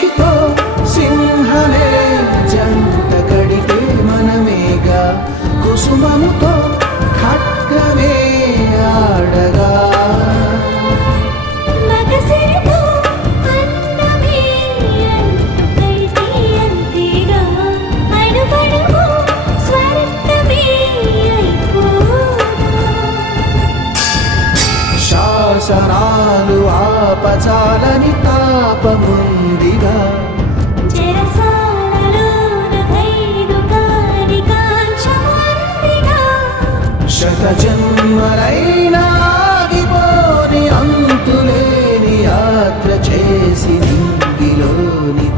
సఖితో సింహమే జంట కడితే మనమేగా కుసుమముతో ఖడ్గమే ఆడగా శాసనాలు ఆపచాలని తాపముందిగా శత జన్మలైనా ఆగిపోని అంతులేని యాత్ర చేసి నింగిలోని